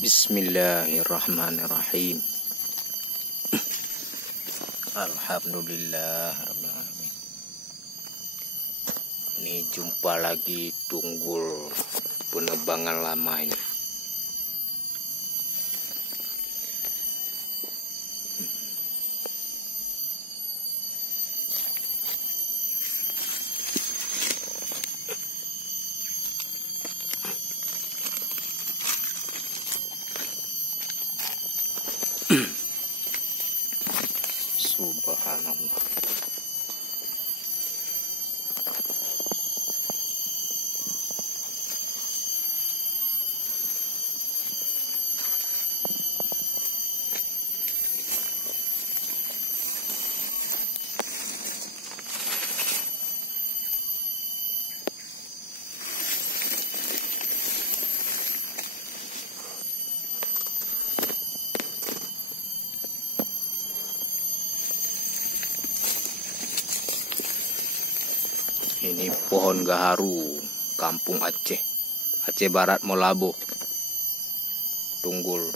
Bismillahirrahmanirrahim. Alhamdulillah rabbil alamin. Ini jumpa lagi tunggul penebangan lama ini. Subhanallah. Ini pohon gaharu, kampung Aceh Barat Molabo, tunggul.